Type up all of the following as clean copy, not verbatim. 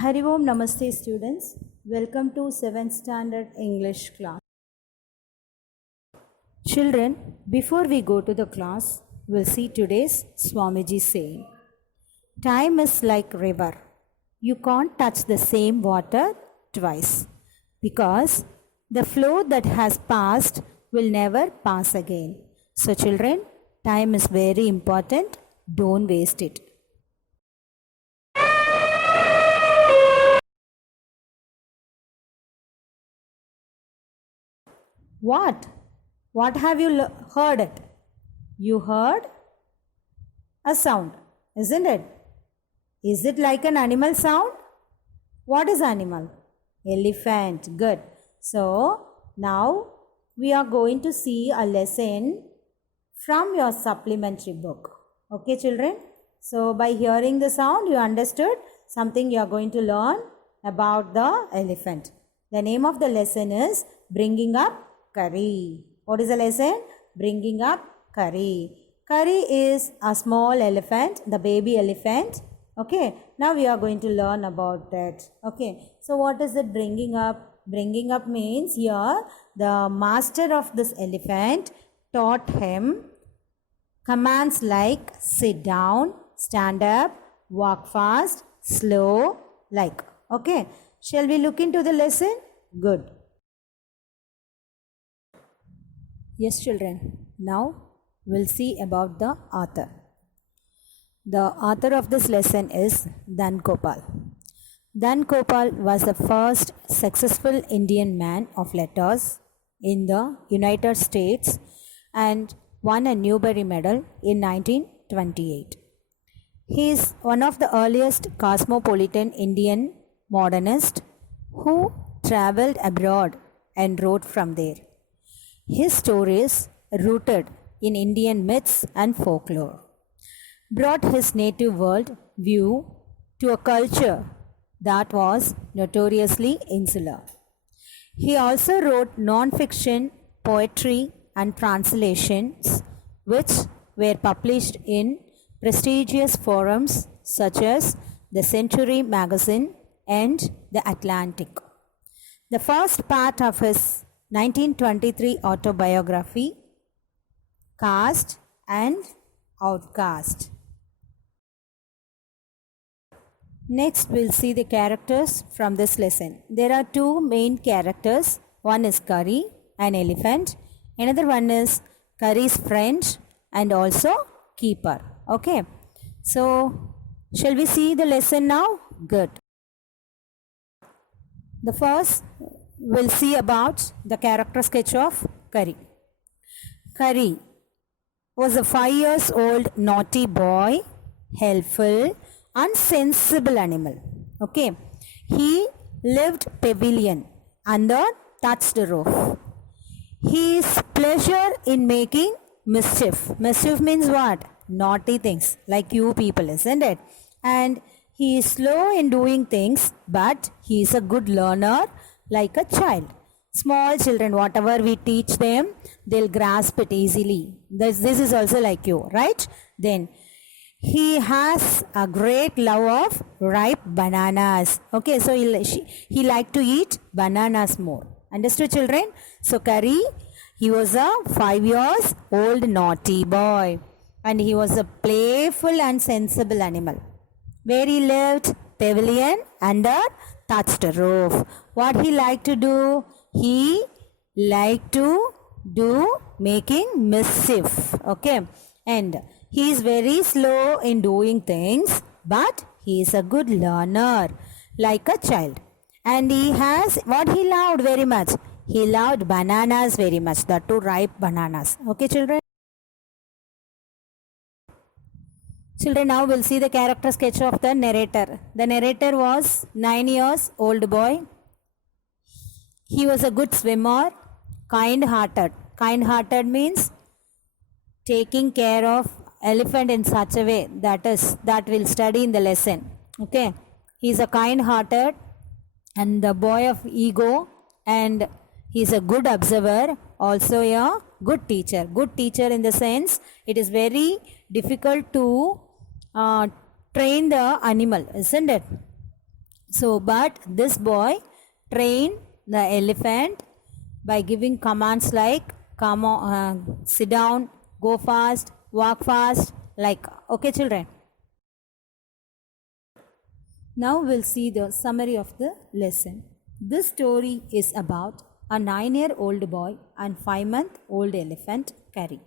Hari Om Namaste students. Welcome to 7th standard English class. Children, before we go to the class, we'll see today's Swamiji saying. Time is like river. You can't touch the same water twice because the flow that has passed will never pass again. So children, time is very important. Don't waste it. What? What have you heard it? You heard a sound, isn't it? Is it like an animal sound? What is animal? Elephant. Good. So, now we are going to see a lesson from your supplementary book. Okay, children? So, by hearing the sound, you understood something you are going to learn about the elephant. The name of the lesson is Bringing Up Curry. What is the lesson? Bringing Up Curry. Curry is a small elephant, the baby elephant. Okay, now we are going to learn about that. Okay, so what is it bringing up? Bringing up means here the master of this elephant taught him commands like sit down, stand up, walk fast, slow, like. Okay, shall we look into the lesson? Good. Yes, children. Now we'll see about the author. The author of this lesson is Dan Gopal. Dan Gopal was the first successful Indian man of letters in the United States and won a Newbery Medal in 1928. He is one of the earliest cosmopolitan Indian modernists who traveled abroad and wrote from there. His stories, rooted in Indian myths and folklore, brought his native world view to a culture that was notoriously insular. He also wrote non-fiction, poetry, and translations which were published in prestigious forums such as the Century Magazine and the Atlantic. The first part of his 1923 autobiography, Caste and Outcast. Next, we'll see the characters from this lesson. There are two main characters. One is Curry, an elephant. Another one is Curry's friend and also keeper. Okay. So, shall we see the lesson now? Good. The first, we'll see about the character sketch of Curry. Curry was a 5 years old naughty boy, helpful and sensible animal. Okay. He lived pavilion under thatched roof. His pleasure in making mischief. Mischief means what? Naughty things like you people, isn't it? And he is slow in doing things, but he is a good learner like a child. Small children, whatever we teach them, they'll grasp it easily. This is also like you, right? Then he has a great love of ripe bananas. Okay, so he liked to eat bananas more. Understood, children? So Curry, he was a 5 years old naughty boy. And he was a playful and sensible animal. Where he lived? Pavilion under thatched roof. What he liked to do? He liked to do making mischief. Okay. And he is very slow in doing things, but he is a good learner like a child. And he has what he loved very much. He loved bananas very much, the two ripe bananas. Okay, children? Children, now we'll see the character sketch of the narrator. The narrator was 9 years old boy. He was a good swimmer, kind-hearted. Kind-hearted means taking care of elephant in such a way that we'll study in the lesson. Okay. He's a kind-hearted and the boy of ego, and he's a good observer, also a good teacher. Good teacher in the sense it is very difficult to train the animal, isn't it? So, but this boy trained the elephant by giving commands like come on, sit down, go fast, walk fast, like. Okay, children. Now we'll see the summary of the lesson. This story is about a 9-year-old boy and 5-month-old elephant, Curry.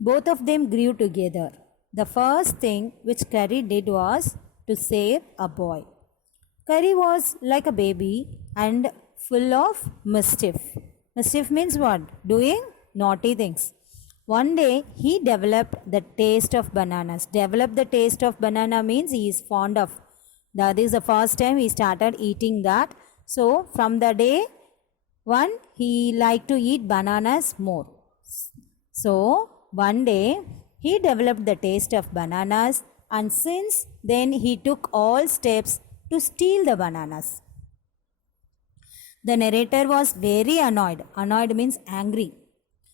Both of them grew together. The first thing which Curry did was to save a boy. Curry was like a baby and full of mischief. Mischief means what? Doing naughty things. One day he developed the taste of bananas. Develop the taste of banana means he is fond of. That is the first time he started eating that. So from the day one he liked to eat bananas more. So one day he developed the taste of bananas, and since then he took all steps to steal the bananas. The narrator was very annoyed. Annoyed means angry.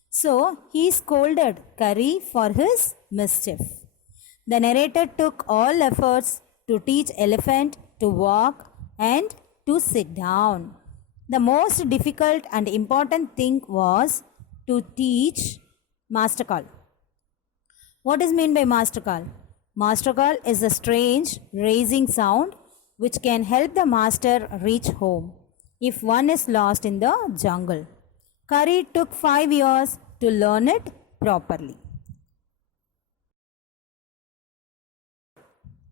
So he scolded Curry for his mischief. The narrator took all efforts to teach elephant to walk and to sit down. The most difficult and important thing was to teach master call. What is meant by master call? Master call is a strange raising sound which can help the master reach home if one is lost in the jungle. Curry took 5 years to learn it properly.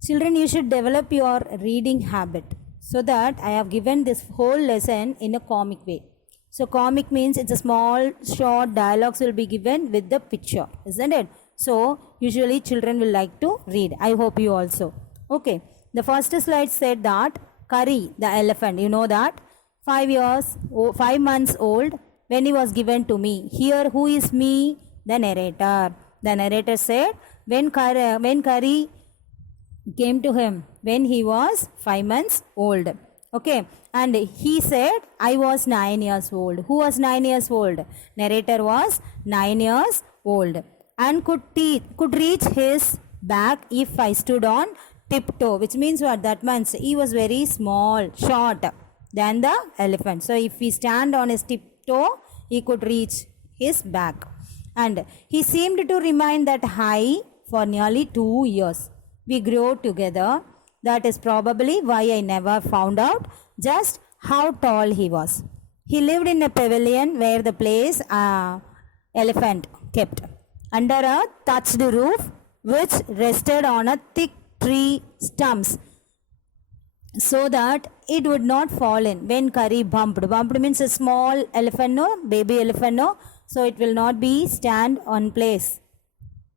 Children, you should develop your reading habit. So that I have given this whole lesson in a comic way. So comic means it's a small short dialogues will be given with the picture, isn't it? So usually children will like to read. I hope you also. Okay. The first slide said that Curry, the elephant, you know that 5 months old when he was given to me. Here who is me? The narrator. The narrator said when Curry came to him when he was 5 months old. Okay. And he said, I was 9 years old. Who was 9 years old? Narrator was 9 years old and could reach his back if I stood on tiptoe, which means what? That means he was very small, short than the elephant. So if he stand on his tiptoe, he could reach his back. And he seemed to remain that high for nearly 2 years. We grew together. That is probably why I never found out just how tall he was. He lived in a pavilion where the place elephant kept under a thatched roof which rested on a thick tree stumps so that it would not fall in when Curry bumped. Bumped means a small elephant, no, baby elephant, no. So it will not be stand on place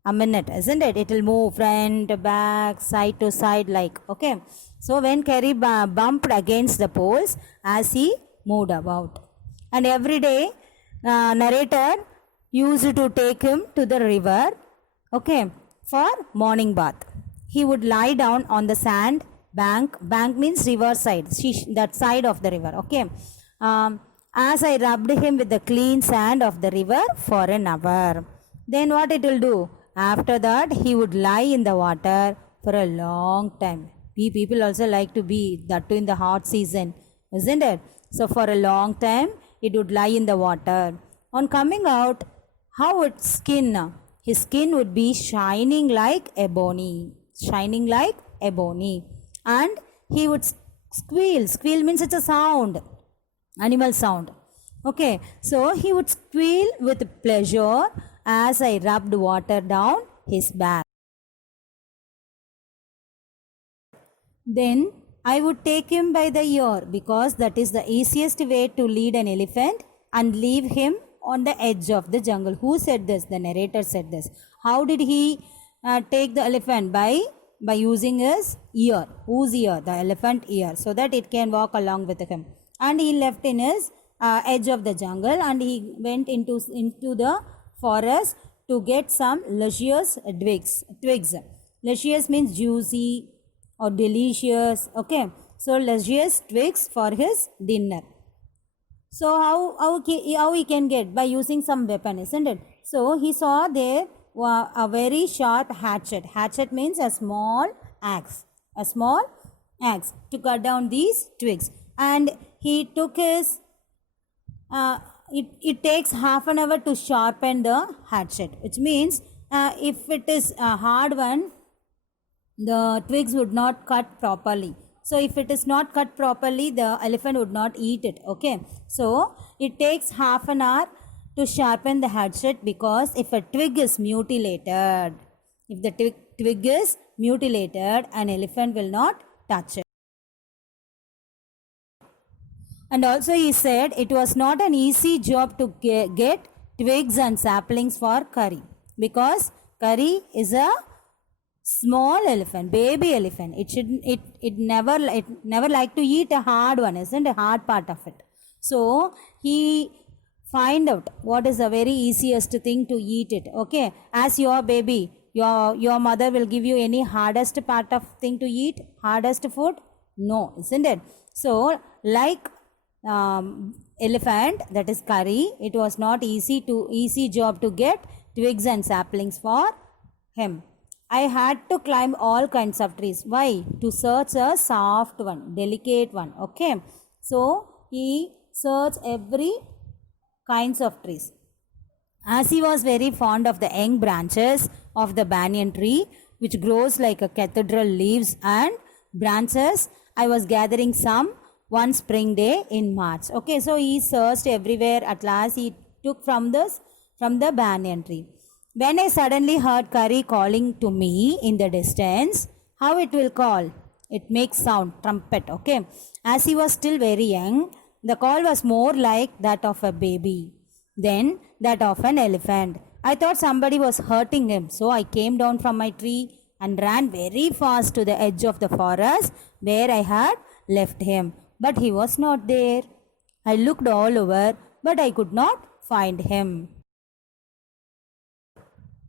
a minute, isn't it? It will move front, back, side to side like, okay. So when Curry bumped against the poles as he moved about. And every day narrator used to take him to the river, okay, for morning bath. He would lie down on the sand bank. Bank means river side, that side of the river, okay. As I rubbed him with the clean sand of the river for an hour. Then what it will do? After that, he would lie in the water for a long time. We people also like to be that too in the hot season, isn't it? So for a long time, it would lie in the water. On coming out, how its skin? His skin would be shining like ebony. Shining like ebony. And he would squeal. Squeal means it's a sound. Animal sound. Okay. So he would squeal with pleasure as I rubbed water down his back. Then I would take him by the ear because that is the easiest way to lead an elephant and leave him on the edge of the jungle. Who said this? The narrator said this. How did he take the elephant? By using his ear. Whose ear? The elephant ear, so that it can walk along with him. And he left in his edge of the jungle and he went into the forest to get some luscious twigs. Luscious means juicy or delicious. Okay. So luscious twigs for his dinner. So how he can get? By using some weapon, isn't it? So he saw there a very sharp hatchet. Hatchet means a small axe. A small axe to cut down these twigs, and he took his it takes half an hour to sharpen the hatchet, which means if it is a hard one, the twigs would not cut properly. So if it is not cut properly, the elephant would not eat it. Okay, so it takes half an hour to sharpen the hatchet, because if a twig is mutilated, if the twig is mutilated, an elephant will not touch it. And also he said it was not an easy job to get twigs and saplings for Kari, because Kari is a small elephant, baby elephant. It never like to eat a hard one, isn't a hard part of it. So he find out what is the very easiest thing to eat it. Okay, as your baby, your mother will give you any hardest part of thing to eat, hardest food? No, isn't it? So like elephant, that is Kari, it was not easy job to get twigs and saplings for him. I had to climb all kinds of trees. Why? To search a soft one, delicate one. Okay, so he searched every kinds of trees. As he was very fond of the young branches of the banyan tree, which grows like a cathedral leaves and branches, I was gathering some one spring day in March. Okay, so he searched everywhere. At last he took from the banyan tree. When I suddenly heard Kari calling to me in the distance, how it will call? It makes sound, trumpet. Okay, as he was still very young, the call was more like that of a baby than that of an elephant. I thought somebody was hurting him, so I came down from my tree and ran very fast to the edge of the forest where I had left him. But he was not there. I looked all over, but I could not find him.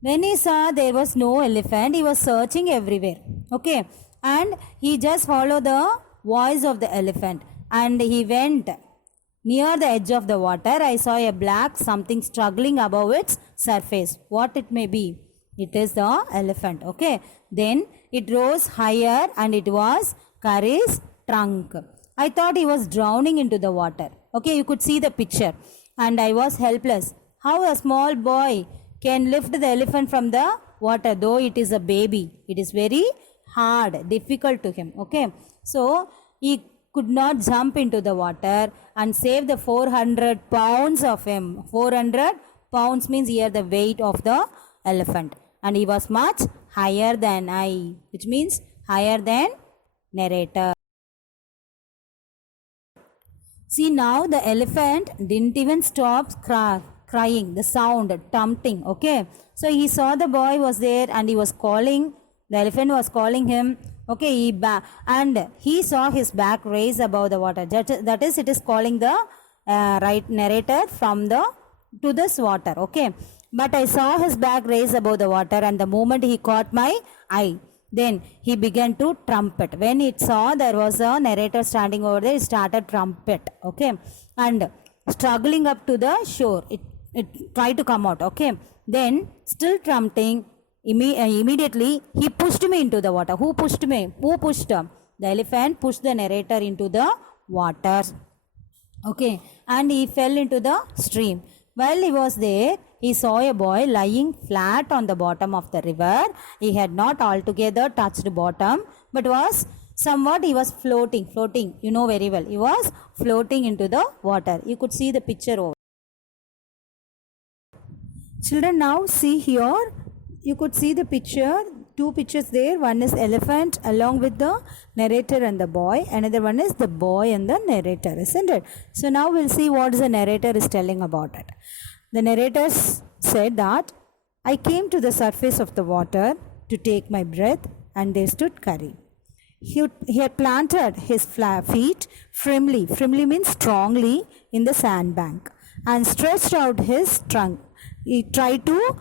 When he saw there was no elephant, he was searching everywhere. Okay, and he just followed the voice of the elephant, and he went near the edge of the water. I saw a black something struggling above its surface. What it may be? It is the elephant. Okay, then it rose higher, and it was Kari's trunk. I thought he was drowning into the water. Okay, you could see the picture, and I was helpless. How a small boy can lift the elephant from the water, though it is a baby? It is very hard, difficult to him. Okay, so he could not jump into the water and save the 400 pounds of him. 400 pounds means here the weight of the elephant, and he was much higher than I, which means higher than narrator. See, now the elephant didn't even stop crying, the sound, tumping. Okay, so he saw the boy was there, and he was calling, the elephant was calling him. Okay, and he saw his back raised above the water. That is, it is calling the right narrator from the to this water. Okay, but I saw his back raised above the water, and the moment he caught my eye, then he began to trumpet. When it saw there was a narrator standing over there, it started trumpet. Okay, and struggling up to the shore, it tried to come out. Okay, then still trumpeting, immediately he pushed me into the water. Who pushed me? Who pushed? The elephant pushed the narrator into the water. Okay, and he fell into the stream. While he was there, he saw a boy lying flat on the bottom of the river. He had not altogether touched bottom, but was somewhat, he was floating, you know very well. He was floating into the water. You could see the picture over. Children, now see here, you could see the picture, two pictures there. One is elephant along with the narrator and the boy. Another one is the boy and the narrator, isn't it? So now we'll see what the narrator is telling about it. The narrator said that, I came to the surface of the water to take my breath, and there stood Kari. He had planted his feet firmly means strongly, in the sandbank, and stretched out his trunk. He tried to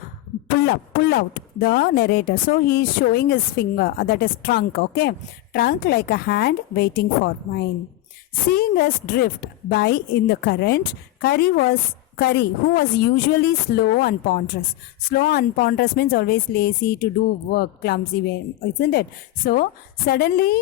pull out the narrator. So he is showing his finger, that is trunk. Okay, trunk like a hand waiting for mine. Seeing us drift by in the current, Kari, who was usually slow and ponderous. Slow and ponderous means always lazy to do work, clumsy, isn't it? So suddenly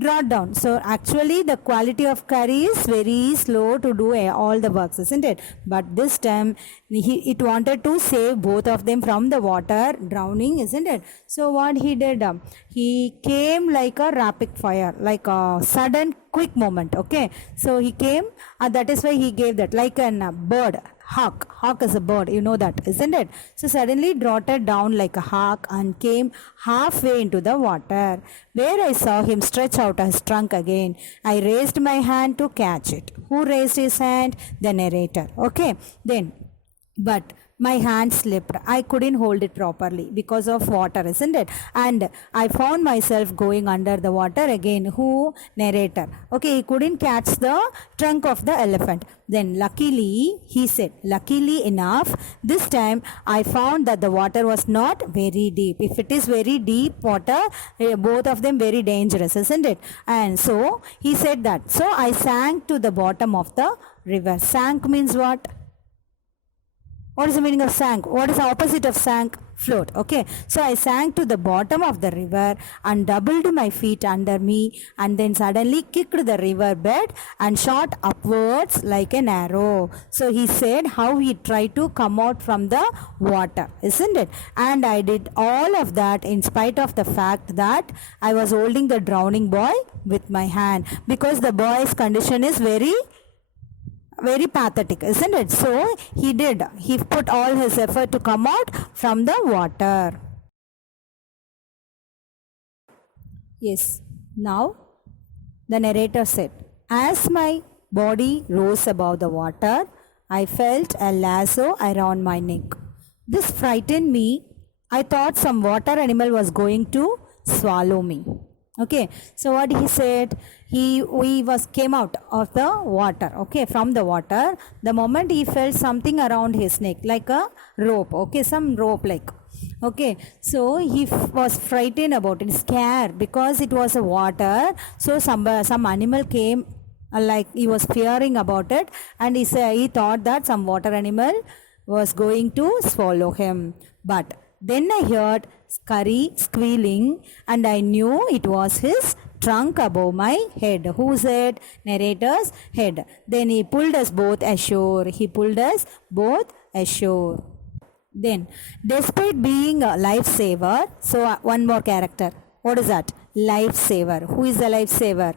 brought down. So actually the quality of curry is very slow to do all the works, isn't it? But this time it wanted to save both of them from the water drowning, isn't it? So what he did, he came like a rapid fire, like a sudden quick moment. Okay, so he came, that is why he gave that, like a bird. Hawk is a bird, you know that, isn't it? So suddenly trotted down like a hawk and came halfway into the water, where I saw him stretch out his trunk again. I raised my hand to catch it. Who raised his hand? The narrator. Okay, then, but my hand slipped. I couldn't hold it properly because of water, isn't it? And I found myself going under the water again. Who? Narrator. Okay, he couldn't catch the trunk of the elephant. Then luckily, he said, luckily enough, this time I found that the water was not very deep. If it is very deep water, both of them very dangerous, isn't it? And so he said that. So I sank to the bottom of the river. Sank means what? What is the meaning of sank? What is the opposite of sank? Float. Okay. So I sank to the bottom of the river and doubled my feet under me, and then suddenly kicked the river bed and shot upwards like an arrow. So he said how he tried to come out from the water, isn't it? And I did all of that in spite of the fact that I was holding the drowning boy with my hand, because the boy's condition is very pathetic, isn't it? So he put all his effort to come out from the water. Yes, now the narrator said, as my body rose above the water, I felt a lasso around my neck. This frightened me. I thought some water animal was going to swallow me. Okay, so what he said, he came out of the water, okay, from the water. The moment he felt something around his neck, like a rope, okay, some rope like. Okay, so he was frightened about it, scared, because it was a water. So some animal came, like he was fearing about it, and he thought that some water animal was going to swallow him. But then I heard Curry squealing, and I knew it was his trunk above my head. Whose head? Narrator's head. Then he pulled us both ashore. Then, despite being a lifesaver, so one more character. What is that? Lifesaver. Who is the lifesaver?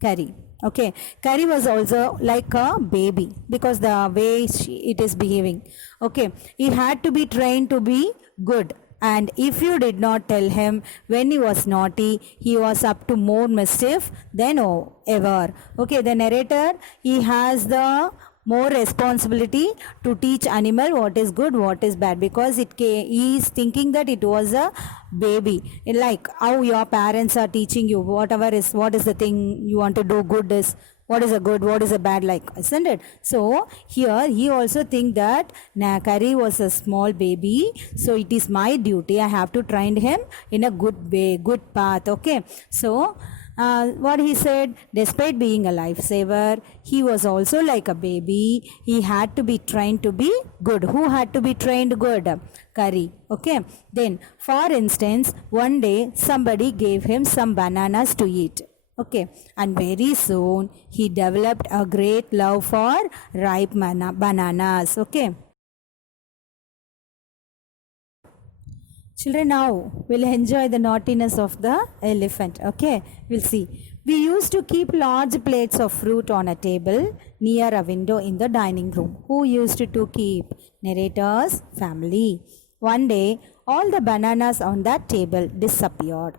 Curry. Okay, Curry was also like a baby because the way it is behaving. Okay, he had to be trained to be good. And if you did not tell him when he was naughty, he was up to more mischief than ever. Okay, the narrator, he has the more responsibility to teach animal what is good, what is bad, because he is thinking that it was a baby, like how your parents are teaching you what is the thing you want to do, good is what is a good, what is a bad, like, isn't it? So here he also think that Nakari was a small baby, so it is my duty, I have to train him in a good way, good path. Okay, so what he said, despite being a lifesaver, he was also like a baby. He had to be trained to be good. Who had to be trained good? Curry. Okay. Then, for instance, one day somebody gave him some bananas to eat. Okay. And very soon he developed a great love for ripe bananas. Okay. Children, now we'll enjoy the naughtiness of the elephant. Okay, we'll see. We used to keep large plates of fruit on a table near a window in the dining room. Who used to keep? Narrator's family. One day, all the bananas on that table disappeared,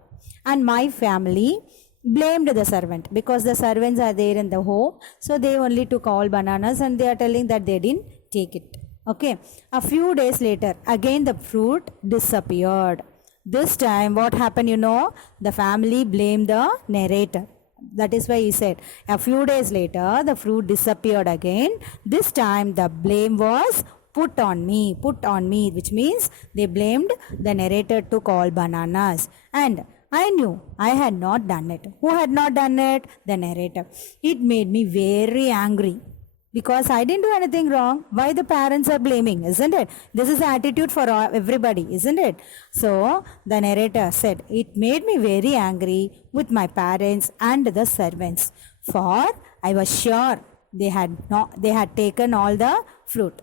and my family blamed the servant, because the servants are there in the home, so they only took all bananas and they are telling that they didn't take it. Okay, a few days later, again the fruit disappeared. This time, what happened, the family blamed the narrator. That is why he said, a few days later, the fruit disappeared again. This time, the blame was put on me, which means they blamed the narrator took all bananas. And I knew I had not done it. Who had not done it? The narrator. It made me very angry. because I didn't do anything wrong. Why the parents are blaming, isn't it? This is the attitude for everybody, isn't it? So the narrator said, it made me very angry with my parents and the servants, for I was sure they had taken all the fruit.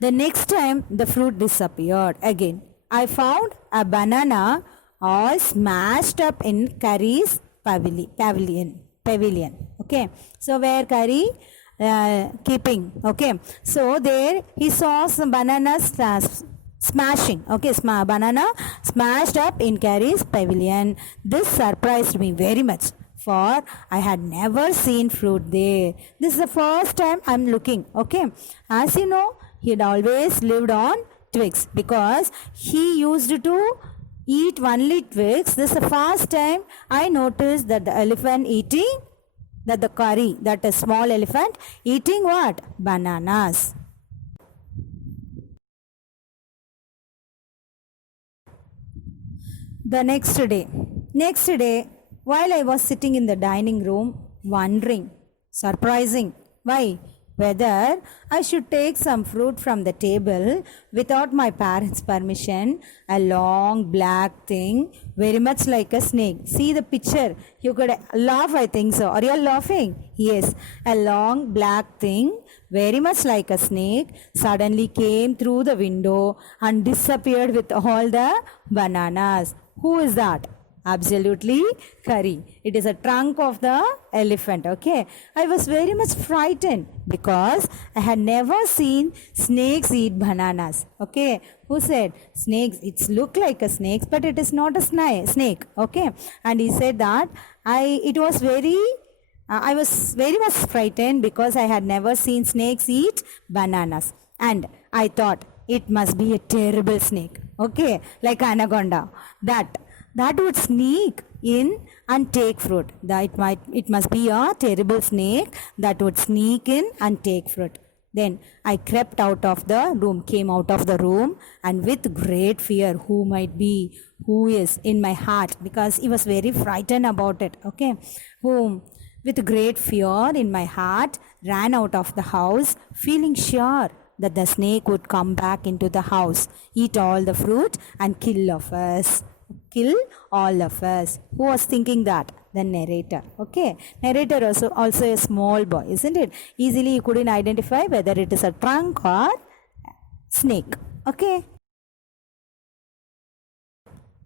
The next time the fruit disappeared again. I found a banana all smashed up in Curry's pavilion. Okay, so where Curry keeping. Okay, so there he saw some bananas smashing. Okay, banana smashed up in Carrie's pavilion. This surprised me very much, for I had never seen fruit there. This is the first time I'm looking. Okay, as you know, he had always lived on twigs because he used to eat only twigs. This is the first time I noticed that the elephant eating, that the curry, that a small elephant eating what? Bananas. The next day, while I was sitting in the dining room, wondering, surprising, why? Whether I should take some fruit from the table without my parents' permission, a long black thing, very much like a snake. See the picture. You could laugh, I think so. Are you all laughing? Yes. A long black thing, very much like a snake, suddenly came through the window and disappeared with all the bananas. Who is that? Absolutely Curry. It is a trunk of the elephant. Okay, I was very much frightened because I had never seen snakes eat bananas. Okay, who said snakes? It's look like a snake, but it is not a snake. Okay, and he said that I was very much frightened because I had never seen snakes eat bananas, and I thought it must be a terrible snake. Okay, like anaconda that would sneak in and take fruit. It must be a terrible snake that would sneak in and take fruit. Then I crept out of the room, came out of the room, and with great fear, who is in my heart, because he was very frightened about it. Okay, whom with great fear in my heart ran out of the house, feeling sure that the snake would come back into the house, eat all the fruit, and kill all of us. Who was thinking that? The narrator. Okay, narrator also a small boy, isn't it? Easily you couldn't identify whether it is a trunk or snake. Okay,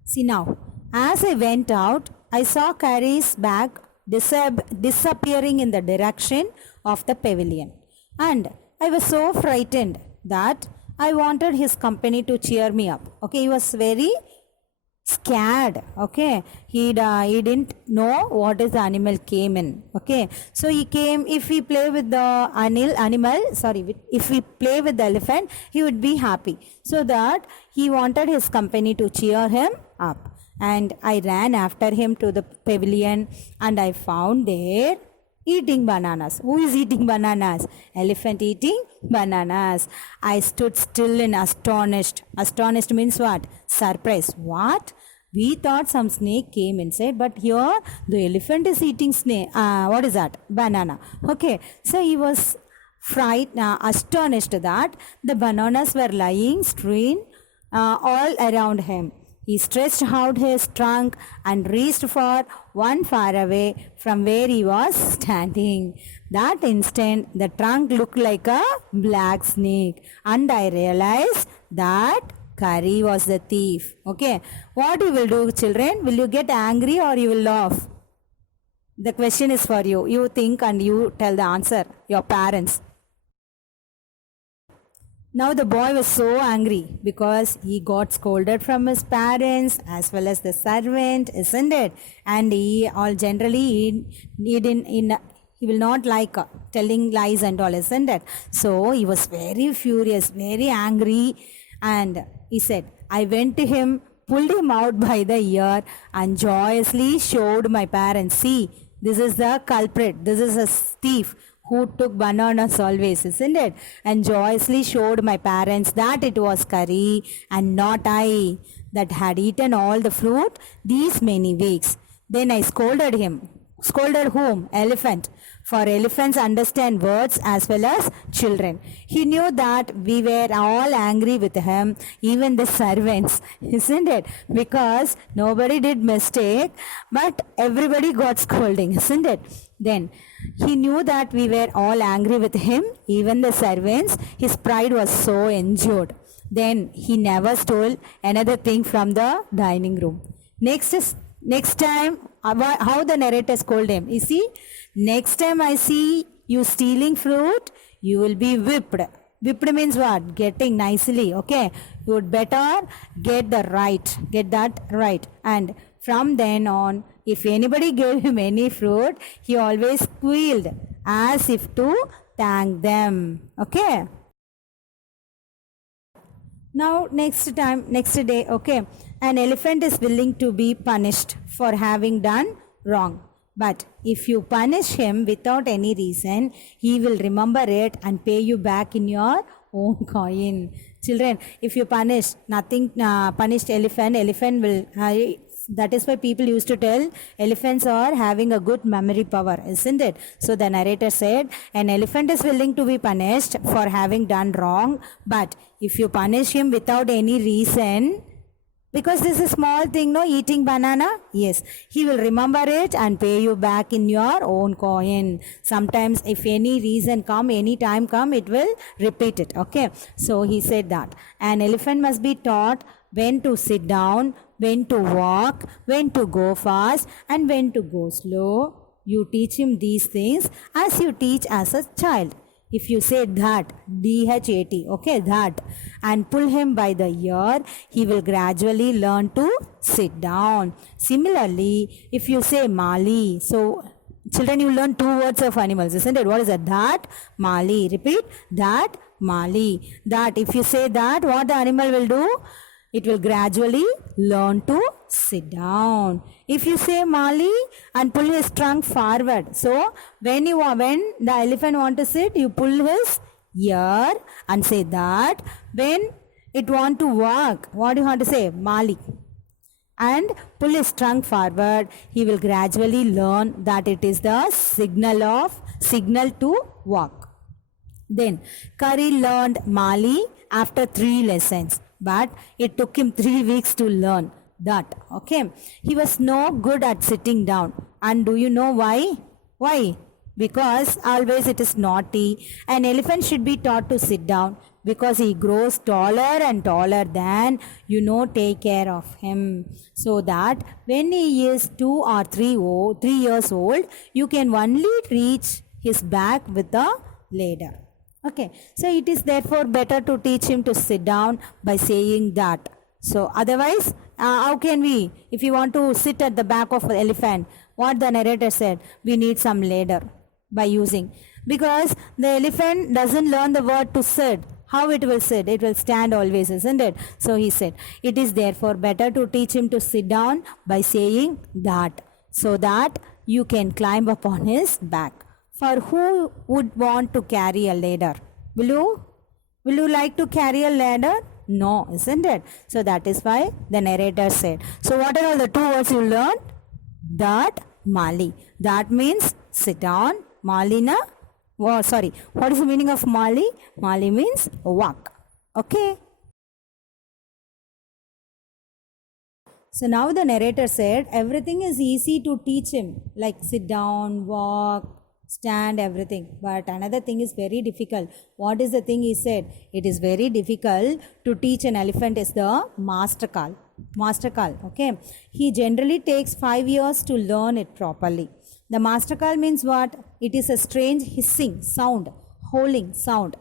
see now, as I went out, I saw Carrie's bag disappearing in the direction of the pavilion, and I was so frightened that I wanted his company to cheer me up. Okay, he was very scared. Okay, he didn't know what is the animal came in. Okay, so he came. If we play with the if we play with the elephant, he would be happy. So that he wanted his company to cheer him up, and I ran after him to the pavilion, and I found there eating bananas. Who is eating bananas? Elephant eating bananas. I stood still in astonished. Astonished means what? Surprise. What? We thought some snake came inside, but here the elephant is eating snake. What is that? Banana. Okay. So he was astonished that the bananas were lying strewn all around him. He stretched out his trunk and reached for one far away from where he was standing. That instant, the trunk looked like a black snake, and I realized that Curry was the thief. Okay, what you will do, children? Will you get angry or you will laugh? The question is for you. You think and you tell the answer. Your parents. Now the boy was so angry because he got scolded from his parents as well as the servant, isn't it? And he will not like telling lies and all, isn't it? So he was very furious, very angry, and he said, I went to him, pulled him out by the ear, and joyously showed my parents, see, this is the culprit, this is a thief who took bananas always, isn't it? And joyously showed my parents that it was Curry and not I that had eaten all the fruit these many weeks. Then I scolded him. Scolded whom? Elephant. For elephants understand words as well as children. He knew that we were all angry with him, even the servants, isn't it? Because nobody did mistake, but everybody got scolding, isn't it? Then he knew that we were all angry with him, even the servants. His pride was so injured. Then he never stole another thing from the dining room. Next time, how the narrator scolded him. You see, next time I see you stealing fruit, you will be whipped. Whipped means what? Getting nicely. Okay, you would better get that right. And from then on, if anybody gave him any fruit, he always squealed as if to thank them. Okay. Now next day, okay, an elephant is willing to be punished for having done wrong. But if you punish him without any reason, he will remember it and pay you back in your own coin. Children, if you punished elephant will that is why people used to tell elephants are having a good memory power, isn't it? So the narrator said, an elephant is willing to be punished for having done wrong, but if you punish him without any reason, because this is a small thing, no, eating banana, yes, he will remember it and pay you back in your own coin. Sometimes if any reason come, any time come, it will repeat it. Okay, so he said that an elephant must be taught when to sit down, when to walk, when to go fast, and when to go slow. You teach him these things as you teach as a child. If you say that, D-H-A-T, okay, that, and pull him by the ear, he will gradually learn to sit down. Similarly, if you say Mali, so children, you learn 2 words of animals, isn't it? What is that? That, Mali. Repeat, that, Mali. That, if you say that, what the animal will do? It will gradually learn to sit down. If you say Mali and pull his trunk forward, so when the elephant want to sit, you pull his ear and say that. When it want to walk, what do you want to say? Mali. And pull his trunk forward, he will gradually learn that it is the signal to walk. Then Curry learned Mali after 3 lessons. But it took him 3 weeks to learn that. Okay, he was no good at sitting down. And do you know why? Why? Because always it is naughty. An elephant should be taught to sit down because he grows taller and taller than take care of him. So that when he is 2 or 3 years old, you can only reach his back with a ladder. Okay, so it is therefore better to teach him to sit down by saying that. So otherwise, how can we, if you want to sit at the back of the elephant, what the narrator said, we need some ladder by using. Because the elephant doesn't learn the word to sit. How it will sit? It will stand always, isn't it? So he said, it is therefore better to teach him to sit down by saying that, so that you can climb upon his back. For who would want to carry a ladder? Will you like to carry a ladder? No, isn't it? So that is why the narrator said. So what are all the 2 words you learned? That, Mali. That means sit down. Malina. Oh, sorry. What is the meaning of Mali? Mali means walk. Okay. So now the narrator said everything is easy to teach him, like sit down, walk, stand, everything. But another thing is very difficult. What is the thing he said? It is very difficult to teach an elephant is the master call. Master call, okay. He generally takes 5 years to learn it properly. The master call means what? It is a strange hissing sound, howling sound,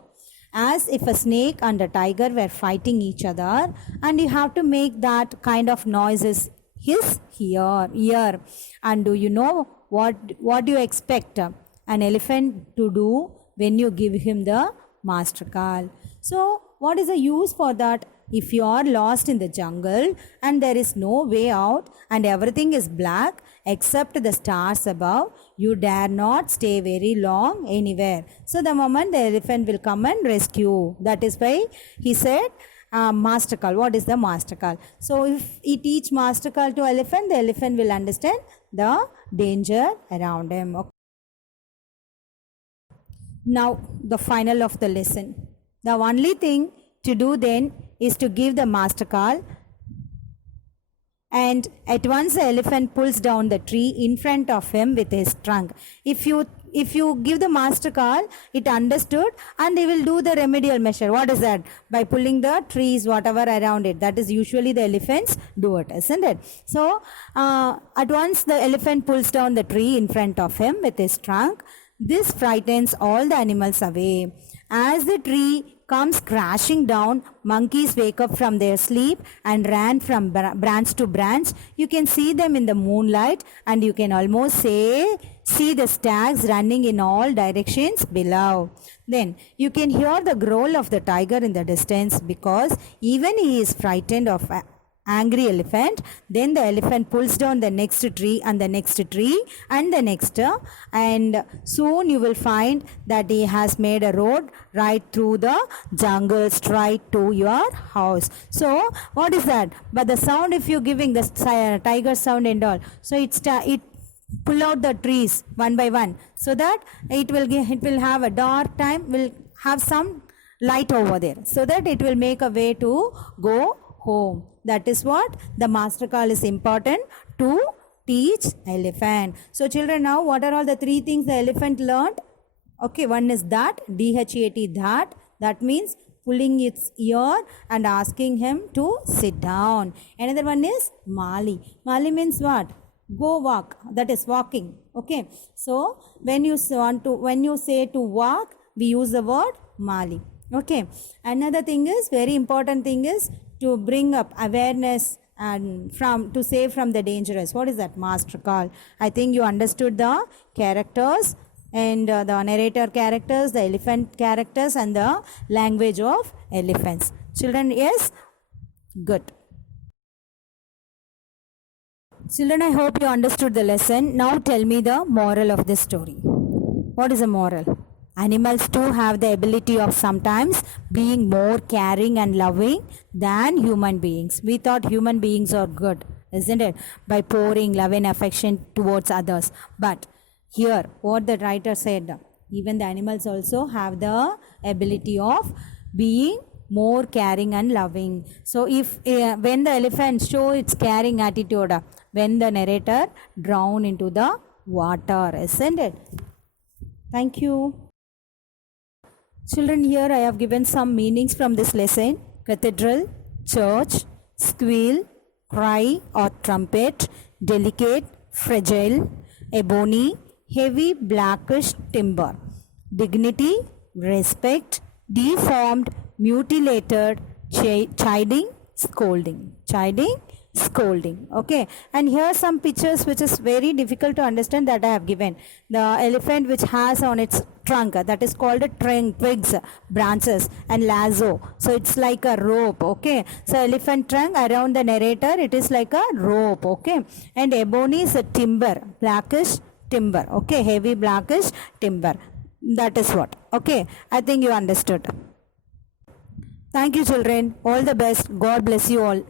as if a snake and a tiger were fighting each other, and you have to make that kind of noises his ear. And do you know what do you expect an elephant to do when you give him the master call? So what is the use for that? If you are lost in the jungle and there is no way out and everything is black except the stars above, you dare not stay very long anywhere. So the moment the elephant will come and rescue. That is why he said master call. What is the master call? So if he teach master call to elephant, the elephant will understand the danger around him. Okay. Now the final of the lesson. The only thing to do then is to give the master call, and at once the elephant pulls down the tree in front of him with his trunk. If you give the master call, it understood, and they will do the remedial measure. What is that? By pulling the trees, whatever around it. That is usually the elephants do it, isn't it? So at once the elephant pulls down the tree in front of him with his trunk. This frightens all the animals away. As the tree comes crashing down, monkeys wake up from their sleep and ran from branch to branch. You can see them in the moonlight, and you can almost see the stags running in all directions below. Then you can hear the growl of the tiger in the distance, because even he is frightened of angry elephant. Then the elephant pulls down the next tree and the next tree and the next, and soon you will find that he has made a road right through the jungle straight to your house. So what is that? But the sound, if you're giving the tiger sound and all, so it pull out the trees one by one, so that it will have a dark time, will have some light over there, so that it will make a way to go home. That is what the master call is important to teach elephant. So children, now what are all the three things the elephant learned? Okay, one is that, D-H-A-T, that. That means pulling its ear and asking him to sit down. Another one is Mali. Mali means what? Go walk. That is walking. Okay. So when you say to walk, we use the word Mali. Okay. Another thing is, very important thing is to bring up awareness and to save from the dangerous. What is that? Master call. I think you understood the characters and the narrator characters, the elephant characters, and the language of elephants. Children, yes? Good. Children, I hope you understood the lesson. Now tell me the moral of this story. What is the moral? Animals too have the ability of sometimes being more caring and loving than human beings. We thought human beings are good, isn't it? By pouring love and affection towards others. But here, what the writer said, even the animals also have the ability of being more caring and loving. So if when the elephant show its caring attitude, when the narrator drown into the water, isn't it? Thank you. Children, here I have given some meanings from this lesson. Cathedral, church, squeal, cry or trumpet, delicate, fragile, ebony, heavy blackish timber, dignity, respect, deformed, mutilated, chiding, scolding. Chiding, scolding. Okay, and here are some pictures which is very difficult to understand that I have given. The elephant which has on its trunk, that is called a twigs, branches, and lasso. So it's like a rope. Okay, so elephant trunk around the narrator, it is like a rope. Okay, and ebony is a timber, blackish timber. Okay, heavy blackish timber. That is what. Okay, I think you understood. Thank you, children. All the best. God bless you all.